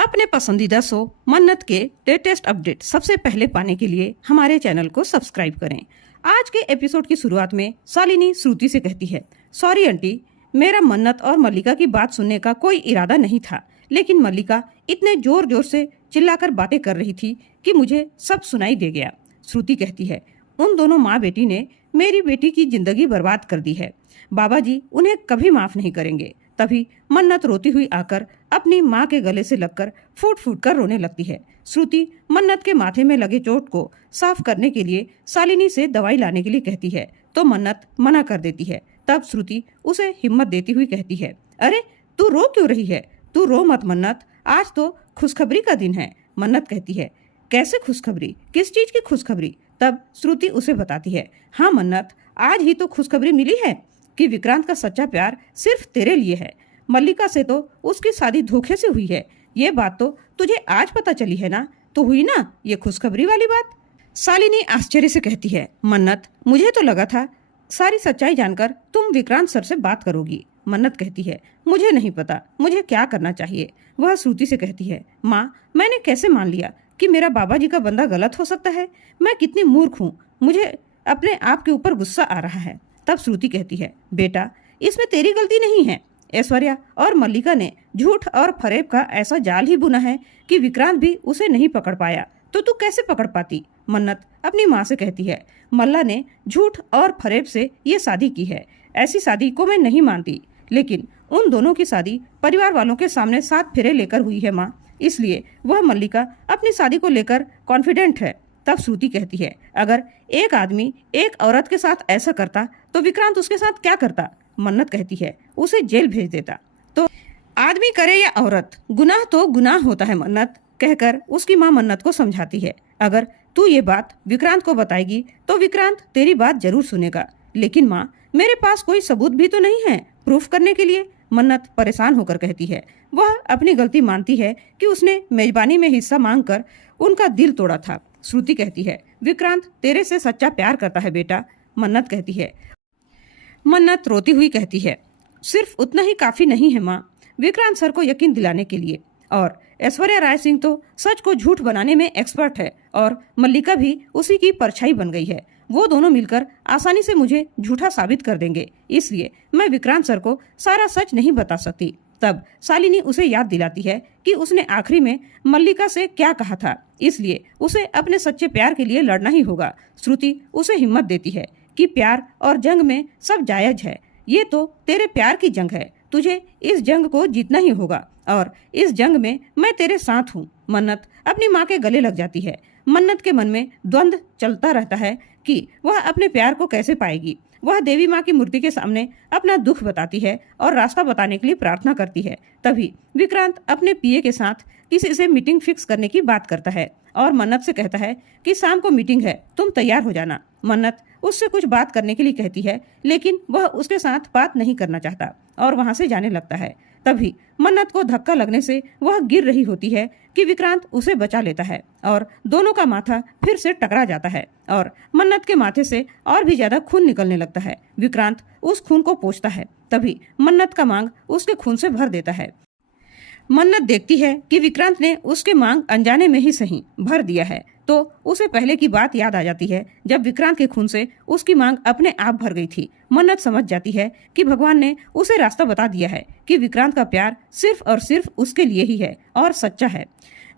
अपने पसंदीदा शो मन्नत के लेटेस्ट अपडेट सबसे पहले पाने के लिए हमारे चैनल को सब्सक्राइब करें। आज के एपिसोड की शुरुआत में शालिनी श्रुति से कहती है, सॉरी आंटी, मेरा मन्नत और मल्लिका की बात सुनने का कोई इरादा नहीं था, लेकिन मल्लिका इतने जोर जोर से चिल्लाकर बातें कर रही थी कि मुझे सब सुनाई दे गया। श्रुति कहती है, उन दोनों माँ बेटी ने मेरी बेटी की जिंदगी बर्बाद कर दी है। बाबा जी उन्हें कभी माफ नहीं करेंगे। तभी मन्नत रोती हुई आकर अपनी माँ के गले से लगकर फूट फूट कर रोने लगती है। श्रुति मन्नत के माथे में लगे चोट को साफ करने के लिए शालिनी से दवाई लाने के लिए कहती है, तो मन्नत मना कर देती है। तब श्रुति उसे हिम्मत देती हुई कहती है, अरे तू रो क्यों रही है? तू रो मत मन्नत, आज तो खुशखबरी का दिन है। मन्नत कहती है, कैसे खुशखबरी? किस चीज की खुशखबरी? तब श्रुति उसे बताती है, हाँ मन्नत, आज ही तो खुशखबरी मिली है कि विक्रांत का सच्चा प्यार सिर्फ तेरे लिए है। मल्लिका से तो उसकी शादी धोखे से हुई है। ये बात तो तुझे आज पता चली है ना? तो हुई ना ये खुशखबरी वाली बात? शालिनी आश्चर्य से कहती है, मन्नत, मुझे तो लगा था सारी सच्चाई जानकर तुम विक्रांत सर से बात करोगी। मन्नत कहती है, मुझे नहीं पता मुझे क्या करना चाहिए। वह श्रुति से कहती है, माँ, मैंने कैसे मान लिया कि मेरा बाबा जी का बंदा गलत हो सकता है? मैं कितनी मूर्ख हूँ, मुझे अपने आप के ऊपर गुस्सा आ रहा है। तब श्रुति कहती है, बेटा, इसमें तेरी गलती नहीं है। ऐश्वर्या और मल्लिका ने झूठ और फरेब का ऐसा जाल ही बुना है कि विक्रांत भी उसे नहीं पकड़ पाया, तो तू कैसे पकड़ पाती? मन्नत अपनी माँ से कहती है, मल्ला ने झूठ और फरेब से ये शादी की है। ऐसी शादी को मैं नहीं मानती, लेकिन उन दोनों की शादी परिवार वालों के सामने 7 फेरे लेकर हुई है माँ, इसलिए वह मल्लिका अपनी शादी को लेकर कॉन्फिडेंट है। तब श्रुति कहती है, अगर एक आदमी एक औरत के साथ ऐसा करता तो विक्रांत उसके साथ क्या करता? मन्नत कहती है, उसे जेल भेज देता। तो आदमी करे या औरत, गुनाह तो गुनाह होता है मन्नत, कहकर उसकी माँ मन्नत को समझाती है, अगर तू ये बात विक्रांत को बताएगी तो विक्रांत तेरी बात जरूर सुनेगा, लेकिन माँ, मेरे पास कोई सबूत भी तो नहीं है प्रूफ करने के लिए। मन्नत परेशान होकर कहती है, वह अपनी गलती मानती है कि उसने मेजबानी में हिस्सा मांगकर उनका दिल तोड़ा था। श्रुति कहती है, विक्रांत तेरे से सच्चा प्यार करता है बेटा। मन्नत रोती हुई कहती है, सिर्फ उतना ही काफी नहीं है माँ, विक्रांत सर को यकीन दिलाने के लिए। और ऐश्वर्या राय सिंह तो सच को झूठ बनाने में एक्सपर्ट है और मल्लिका भी उसी की परछाई बन गई है। वो दोनों मिलकर आसानी से मुझे झूठा साबित कर देंगे, इसलिए मैं विक्रांत सर को सारा सच नहीं बता सकती। तब शालिनी उसे याद दिलाती है कि उसने आखिरी में मल्लिका से क्या कहा था, इसलिए उसे अपने सच्चे प्यार के लिए लड़ना ही होगा। श्रुति उसे हिम्मत देती है कि प्यार और जंग में सब जायज है, ये तो तेरे प्यार की जंग है, तुझे इस जंग को जीतना ही होगा और इस जंग में मैं तेरे साथ हूँ। मन्नत अपनी माँ के गले लग जाती है। मन्नत के मन में द्वंद्व चलता रहता है कि वह अपने प्यार को कैसे पाएगी। वह देवी माँ की मूर्ति के सामने अपना दुख बताती है और रास्ता बताने के लिए प्रार्थना करती है। तभी विक्रांत अपने पीए के साथ किसी से मीटिंग फिक्स करने की बात करता है और मन्नत से कहता है कि शाम को मीटिंग है, तुम तैयार हो जाना। मन्नत उससे कुछ बात करने के लिए कहती है, लेकिन वह उसके साथ बात नहीं करना चाहता और वहां से जाने लगता है। तभी मन्नत को धक्का लगने से वह गिर रही होती है कि विक्रांत उसे बचा लेता है और दोनों का माथा फिर से टकरा जाता है और मन्नत के माथे से और भी ज्यादा खून निकलने लगता है। विक्रांत उस खून को पोंछता है, तभी मन्नत का मांग उसके खून से भर देता है। मन्नत देखती है कि विक्रांत ने उसके मांग अनजाने में ही सही भर दिया है, तो उसे पहले की बात याद आ जाती है जब विक्रांत के खून से उसकी मांग अपने आप भर गई थी। मन्नत समझ जाती है कि भगवान ने उसे रास्ता बता दिया है कि विक्रांत का प्यार सिर्फ और सिर्फ उसके लिए ही है और सच्चा है।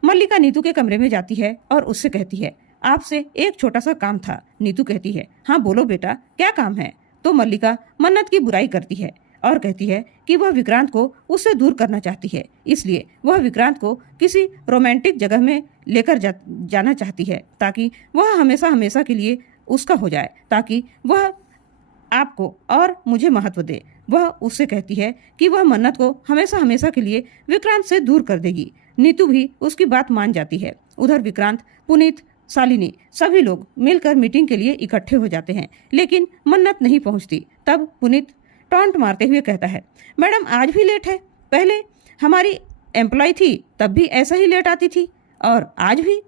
मल्लिका नीतू के कमरे में जाती है और उससे कहती है, आपसे एक छोटा सा काम था। नीतू कहती है, हाँ बोलो बेटा, क्या काम है? तो मल्लिका मन्नत की बुराई करती है और कहती है कि वह विक्रांत को उससे दूर करना चाहती है, इसलिए वह विक्रांत को किसी रोमांटिक जगह में लेकर जाना चाहती है ताकि वह हमेशा हमेशा के लिए उसका हो जाए, ताकि वह आपको और मुझे महत्व दे। वह उससे कहती है कि वह मन्नत को हमेशा हमेशा के लिए विक्रांत से दूर कर देगी। नीतू भी उसकी बात मान जाती है। उधर विक्रांत, पुनीत, शालिनी सभी लोग मिलकर मीटिंग के लिए इकट्ठे हो जाते हैं, लेकिन मन्नत नहीं पहुंचती। तब पुनीत टॉन्ट मारते हुए कहता है, मैडम आज भी लेट है, पहले हमारी एम्प्लॉय थी तब भी ऐसा ही लेट आती थी और आज भी।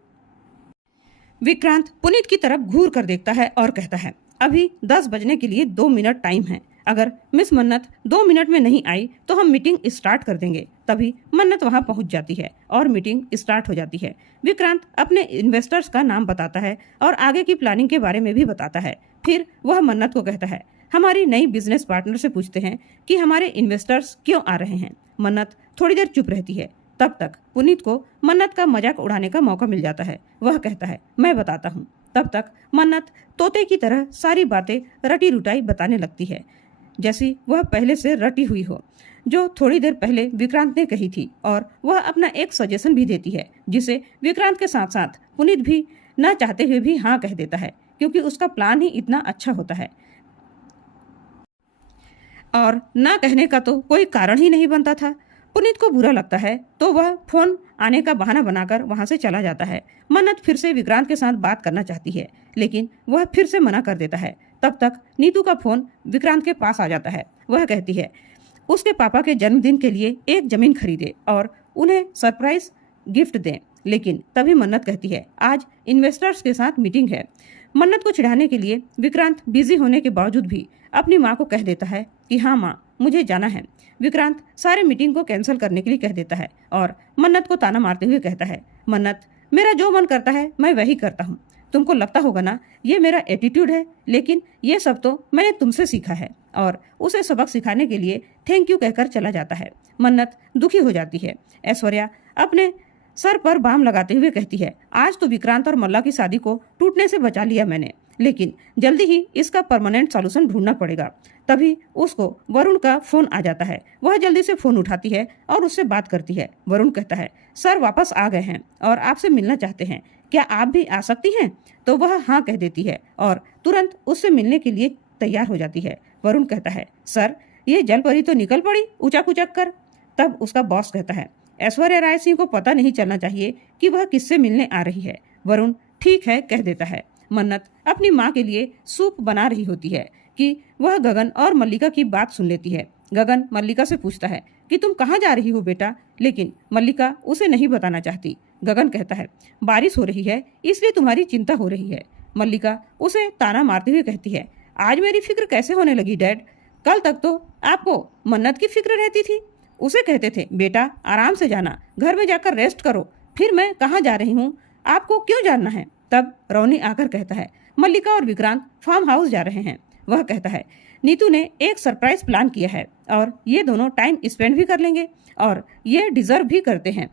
विक्रांत पुनीत की तरफ घूर कर देखता है और कहता है, अभी 10 बजने के लिए 2 मिनट टाइम है, अगर मिस मन्नत 2 मिनट में नहीं आई तो हम मीटिंग स्टार्ट कर देंगे। तभी मन्नत वहां पहुंच जाती है और मीटिंग स्टार्ट हो जाती है। विक्रांत अपने इन्वेस्टर्स का नाम बताता है और आगे की प्लानिंग के बारे में भी बताता है। फिर वह मन्नत को कहता है, हमारी नई बिजनेस पार्टनर से पूछते हैं कि हमारे इन्वेस्टर्स क्यों आ रहे हैं। मन्नत थोड़ी देर चुप रहती है। तब तक पुनीत को मन्नत का मजाक उड़ाने का मौका मिल जाता है। वह कहता है, मैं बताता हूँ। तब तक मन्नत तोते की तरह सारी बातें रटी रुटाई बताने लगती है, जैसी वह पहले से रटी हुई हो, जो थोड़ी देर पहले विक्रांत ने कही थी। और वह अपना एक सजेशन भी देती है, जिसे विक्रांत के साथ साथ पुनीत भी न चाहते हुए भी हाँ कह देता है, क्योंकि उसका प्लान ही इतना अच्छा होता है और ना कहने का तो कोई कारण ही नहीं बनता था। पुनीत को बुरा लगता है तो वह फोन आने का बहाना बनाकर वहां से चला जाता है। मन्नत फिर से विक्रांत के साथ बात करना चाहती है, लेकिन वह फिर से मना कर देता है। तब तक नीतू का फोन विक्रांत के पास आ जाता है। वह कहती है उसके पापा के जन्मदिन के लिए एक जमीन खरीदे और उन्हें सरप्राइज गिफ्ट दें। लेकिन तभी मन्नत कहती है, आज इन्वेस्टर्स के साथ मीटिंग है। मन्नत को चिढ़ाने के लिए विक्रांत बिजी होने के बावजूद भी अपनी माँ को कह देता है कि हाँ माँ, मुझे जाना है। विक्रांत सारे मीटिंग को कैंसिल करने के लिए कह देता है और मन्नत को ताना मारते हुए कहता है, मन्नत, मेरा जो मन करता है मैं वही करता हूँ। तुमको लगता होगा ना ये मेरा एटीट्यूड है, लेकिन ये सब तो मैंने तुमसे सीखा है। और उसे सबक सिखाने के लिए थैंक यू कहकर चला जाता है। मन्नत दुखी हो जाती है। ऐश्वर्या अपने सर पर बाम लगाते हुए कहती है, आज तो विक्रांत और मल्ला की शादी को टूटने से बचा लिया मैंने, लेकिन जल्दी ही इसका परमानेंट सॉल्यूशन ढूंढना पड़ेगा। तभी उसको वरुण का फोन आ जाता है। वह जल्दी से फोन उठाती है और उससे बात करती है। वरुण कहता है, सर वापस आ गए हैं और आपसे मिलना चाहते हैं, क्या आप भी आ सकती हैं? तो वह हाँ कह देती है और तुरंत उससे मिलने के लिए तैयार हो जाती है। वरुण कहता है, सर ये जलपरी तो निकल पड़ी उचक उचक कर। तब उसका बॉस कहता है, ऐश्वर्या राय सिंह को पता नहीं चलना चाहिए कि वह किससे मिलने आ रही है। वरुण ठीक है कह देता है। मन्नत अपनी माँ के लिए सूप बना रही होती है कि वह गगन और मल्लिका की बात सुन लेती है। गगन मल्लिका से पूछता है कि तुम कहाँ जा रही हो बेटा, लेकिन मल्लिका उसे नहीं बताना चाहती। गगन कहता है, बारिश हो रही है इसलिए तुम्हारी चिंता हो रही है। मल्लिका उसे ताना मारते हुए कहती है, आज मेरी फिक्र कैसे होने लगी डैड, कल तक तो आपको मन्नत की फिक्र रहती थी। उसे कहते थे, बेटा आराम से जाना, घर में जाकर रेस्ट करो, फिर मैं कहाँ जा रही हूँ आपको क्यों जानना है। तब रौनी आकर कहता है, मल्लिका और विक्रांत फार्म हाउस जा रहे हैं। वह कहता है, नीतू ने एक सरप्राइज प्लान किया है और ये दोनों टाइम स्पेंड भी कर लेंगे और ये डिजर्व भी करते हैं।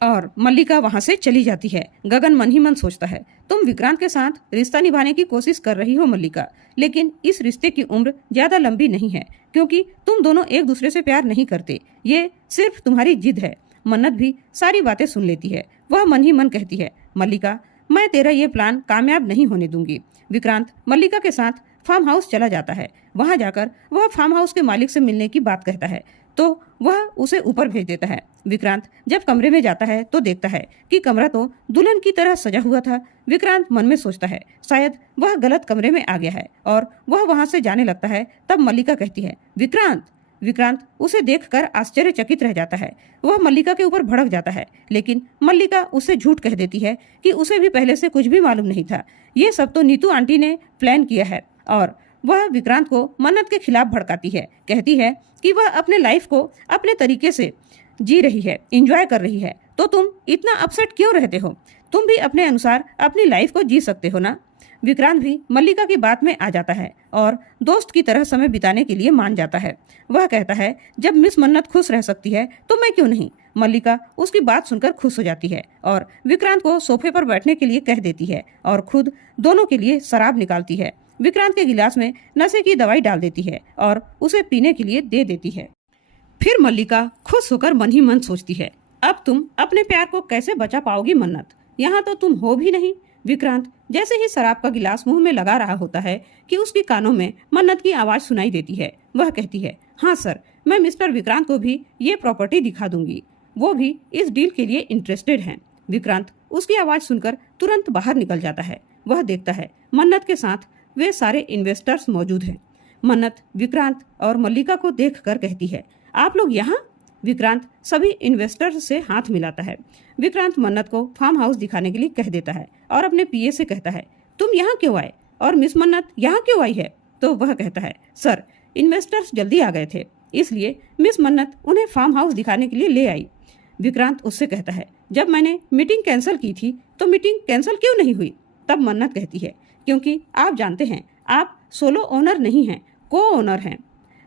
और मल्लिका वहां से चली जाती है। गगन मन ही मन सोचता है, तुम विक्रांत के साथ रिश्ता निभाने की कोशिश कर रही हो मल्लिका, लेकिन इस रिश्ते की उम्र ज्यादा लंबी नहीं है, क्योंकि तुम दोनों एक दूसरे से प्यार नहीं करते, ये सिर्फ तुम्हारी जिद है। मन्नत भी सारी बातें सुन लेती है। वह मन ही मन कहती है, मल्लिका मैं तेरा ये प्लान कामयाब नहीं होने दूंगी। विक्रांत मल्लिका के साथ फार्म हाउस चला जाता है। वहां जाकर वह फार्म हाउस के मालिक से मिलने की बात कहता है तो वह उसे ऊपर भेज देता है। विक्रांत जब कमरे में जाता है तो देखता है कि कमरा तो दुल्हन की तरह सजा हुआ था। विक्रांत मन में सोचता है, शायद वह गलत कमरे में आ गया है और वह वहां से जाने लगता है। तब मल्लिका कहती है, विक्रांत। विक्रांत उसे देखकर आश्चर्यचकित रह जाता है। वह मल्लिका के ऊपर भड़क जाता है, लेकिन मल्लिका उसे झूठ कह देती है कि उसे भी पहले से कुछ भी मालूम नहीं था। ये सब तो नीतू आंटी ने प्लान किया है। और वह विक्रांत को मन्नत के खिलाफ भड़काती है। कहती है कि वह अपने लाइफ को अपने तरीके से जी रही है, एंजॉय कर रही है, तो तुम इतना अपसेट क्यों रहते हो? तुम भी अपने अनुसार अपनी लाइफ को जी सकते हो ना। विक्रांत भी मल्लिका की बात में आ जाता है और दोस्त की तरह समय बिताने के लिए मान जाता है। वह कहता है, जब मिस मन्नत खुश रह सकती है तो मैं क्यों नहीं। मल्लिका उसकी बात सुनकर खुश हो जाती है और विक्रांत को सोफे पर बैठने के लिए कह देती है और खुद दोनों के लिए शराब निकालती है। विक्रांत के गिलास में नशे की दवाई डाल देती है और उसे पीने के लिए दे देती है। फिर मल्लिका खुश होकर मन ही मन सोचती है, अब तुम अपने प्यार को कैसे बचा पाओगी मन्नत, यहाँ तो तुम हो भी नहीं। विक्रांत जैसे ही शराब का गिलास मुंह में लगा रहा होता है कि उसके कानों में मन्नत की आवाज सुनाई देती है। वह कहती है, हाँ सर, मैं मिस्टर विक्रांत को भी ये प्रॉपर्टी दिखा दूंगी, वो भी इस डील के लिए इंटरेस्टेड हैं। विक्रांत उसकी आवाज सुनकर तुरंत बाहर निकल जाता है। वह देखता है मन्नत के साथ वे सारे इन्वेस्टर्स मौजूद हैं। मन्नत विक्रांत और मल्लिका को देखकर कहती है, आप लोग यहाँ? विक्रांत सभी इन्वेस्टर्स से हाथ मिलाता है। विक्रांत मन्नत को फार्म हाउस दिखाने के लिए कह देता है और अपने पीए से कहता है, तुम यहाँ क्यों आए और मिस मन्नत यहाँ क्यों आई है? तो वह कहता है, सर इन्वेस्टर्स जल्दी आ गए थे, इसलिए मिस मन्नत उन्हें फार्म हाउस दिखाने के लिए ले आई। विक्रांत उससे कहता है, जब मैंने मीटिंग कैंसिल की थी तो मीटिंग कैंसिल क्यों नहीं हुई? तब मन्नत कहती है, क्योंकि आप जानते हैं आप सोलो ओनर नहीं हैं, को ओनर हैं।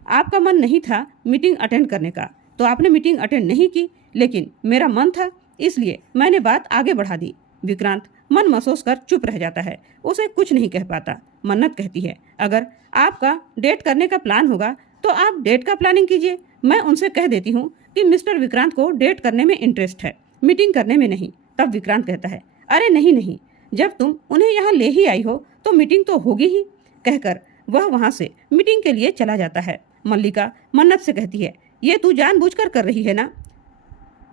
आपका मन नहीं था मीटिंग अटेंड करने का, तो आपने मीटिंग अटेंड नहीं की, लेकिन मेरा मन था, इसलिए मैंने बात आगे बढ़ा दी। विक्रांत मन महसूस कर चुप रह जाता है, उसे कुछ नहीं कह पाता। मन्नत कहती है, अगर आपका डेट करने का प्लान होगा तो आप डेट का प्लानिंग कीजिए। मैं उनसे कह देती हूँ कि मिस्टर विक्रांत को डेट करने में इंटरेस्ट है, मीटिंग करने में नहीं। तब विक्रांत कहता है, अरे नहीं नहीं, जब तुम उन्हें यहाँ ले ही आई हो तो मीटिंग तो होगी ही। कहकर वह वहाँ से मीटिंग के लिए चला जाता है। मल्लिका मन्नत से कहती है, ये तू जानबूझकर कर रही है ना?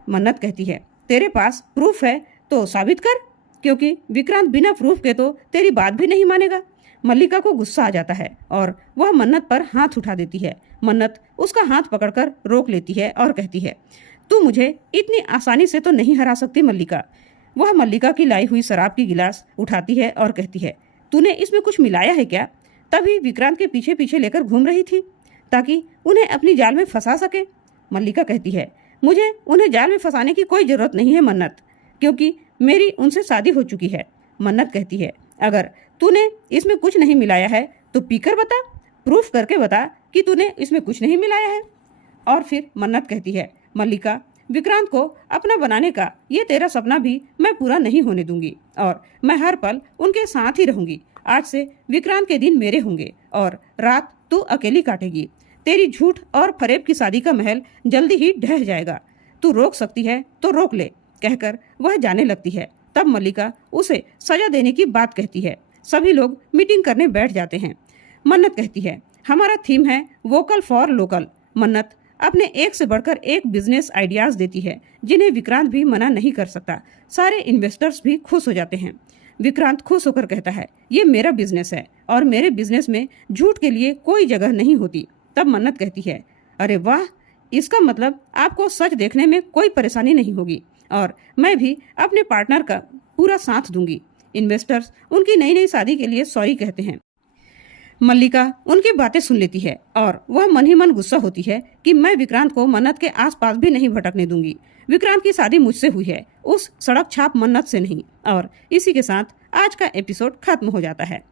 मन्नत कहती है, तेरे पास प्रूफ है तो साबित कर, क्योंकि विक्रांत बिना प्रूफ के तो तेरी बात भी नहीं मानेगा। मल्लिका को गुस्सा आ जाता है और वह मन्नत पर हाथ उठा देती है। मन्नत उसका हाथ पकड़कर रोक लेती है और कहती है, तू मुझे इतनी आसानी से तो नहीं हरा सकती मल्लिका। वह मल्लिका की लाई हुई शराब की गिलास उठाती है और कहती है, तूने इसमें कुछ मिलाया है क्या? तभी विक्रांत के पीछे पीछे लेकर घूम रही थी ताकि उन्हें अपनी जाल में फंसा सके। मल्लिका कहती है, मुझे उन्हें जाल में फंसाने की कोई जरूरत नहीं है मन्नत, क्योंकि मेरी उनसे शादी हो चुकी है। मन्नत कहती है, अगर तूने इसमें कुछ नहीं मिलाया है तो पीकर बता, प्रूफ करके बता कि तूने इसमें कुछ नहीं मिलाया है। और फिर मन्नत कहती है, मल्लिका, विक्रांत को अपना बनाने का ये तेरा सपना भी मैं पूरा नहीं होने दूंगी और मैं हर पल उनके साथ ही रहूंगी। आज से विक्रांत के दिन मेरे होंगे और रात तू अकेली काटेगी। तेरी झूठ और फरेब की शादी का महल जल्दी ही ढह जाएगा। तू रोक सकती है तो रोक ले। कहकर वह जाने लगती है। तब मल्लिका उसे सजा देने की बात कहती है। सभी लोग मीटिंग करने बैठ जाते हैं। मन्नत कहती है, हमारा थीम है वोकल फॉर लोकल। मन्नत अपने एक से बढ़कर एक बिजनेस आइडियाज देती है जिन्हें विक्रांत भी मना नहीं कर सकता। सारे इन्वेस्टर्स भी खुश हो जाते हैं। विक्रांत खुश होकर कहता है, ये मेरा बिजनेस है और मेरे बिजनेस में झूठ के लिए कोई जगह नहीं होती। तब मन्नत कहती है, अरे वाह, इसका मतलब आपको सच देखने में कोई परेशानी नहीं होगी और मैं भी अपने पार्टनर का पूरा साथ दूंगी। इन्वेस्टर्स उनकी नई नई शादी के लिए सॉरी कहते हैं। मल्लिका उनकी बातें सुन लेती है और वह मन ही मन गुस्सा होती है कि मैं विक्रांत को मन्नत के आसपास भी नहीं भटकने दूंगी। विक्रांत की शादी मुझसे हुई है, उस सड़क छाप मन्नत से नहीं। और इसी के साथ आज का एपिसोड खत्म हो जाता है।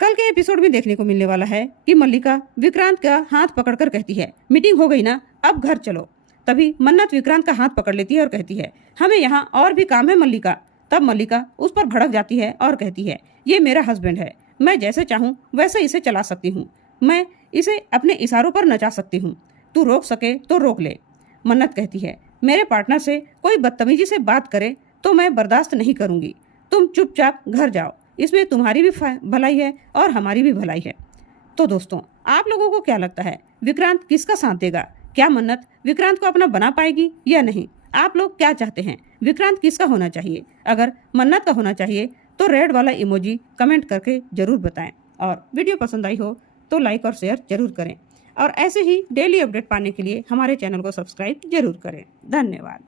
कल के एपिसोड में देखने को मिलने वाला है कि मल्लिका विक्रांत का हाथ पकड़कर कहती है, मीटिंग हो गई ना, अब घर चलो। तभी मन्नत विक्रांत का हाथ पकड़ लेती है और कहती है, हमें यहाँ और भी काम है मल्लिका। तब मल्लिका उस पर भड़क जाती है और कहती है, ये मेरा हस्बैंड है, मैं जैसे चाहूँ वैसे इसे चला सकती हूँ, मैं इसे अपने इशारों पर नचा सकती हूँ, तू रोक सके तो रोक ले। मन्नत कहती है, मेरे पार्टनर से कोई बदतमीजी से बात करे तो मैं बर्दाश्त नहीं करूँगी, तुम चुपचाप घर जाओ, इसमें तुम्हारी भी भलाई है और हमारी भी भलाई है। तो दोस्तों, आप लोगों को क्या लगता है, विक्रांत किसका साथ देगा? क्या मन्नत विक्रांत को अपना बना पाएगी या नहीं? आप लोग क्या चाहते हैं, विक्रांत किसका होना चाहिए? अगर मन्नत का होना चाहिए तो रेड वाला इमोजी कमेंट करके जरूर बताएं और वीडियो पसंद आई हो तो लाइक और शेयर जरूर करें और ऐसे ही डेली अपडेट पाने के लिए हमारे चैनल को सब्सक्राइब जरूर करें। धन्यवाद।